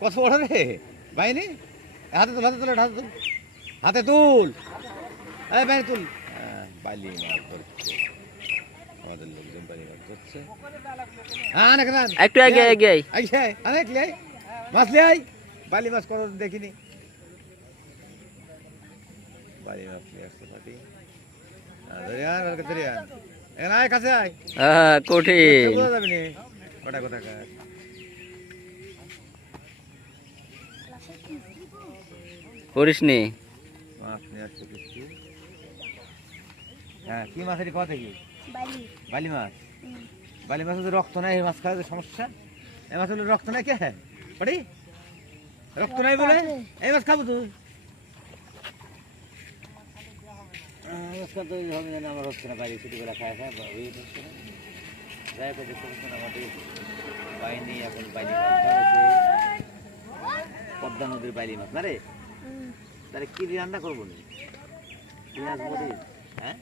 কত বড় রে বাইনি, হাতে তুল, হাতে তুল, হাতে তুল, হাতে তুল, এই বাইনি তুল। বালি মাছ ধরছে আমাদের লোকজন, বালি মাছ ধরছে। একটু আগে আগে আইসে অনেক লে মাছ লে আই, বালি মাছ করো দেখিনি। বালি মাছ নিয়ে আসছে পাটি, ধরিয়ান ধরিয়ান, এখানে আয়, কাছে আয়। কঠিন বোঝা যাবে নি কটা কথা কার। করিস নি। মাছ নিয়ে আসছে কিছু। হ্যাঁ, কি মাছ এটি, কথা কি? বালি মাছ। বালি মাছ রক্ত নাই, এই মাছ খাওয়া সমস্যা। এই মাছ হলে রক্ত নাই, কে হ্যাঁ পাটি রক্ত নাই বলে এই মাছ খাবো তুই? আমার হচ্ছে না, বাইরে ছোটবেলা খায় খায় যাই হোক, আমাদের বাইনি এখন বাইনি মাছ ধরেছে, পদ্মা নদীর বাইলি মাছ না রে। তাহলে কি দিয়ে রান্না করবো নি? পেঁয়াজ মরিচ, হ্যাঁ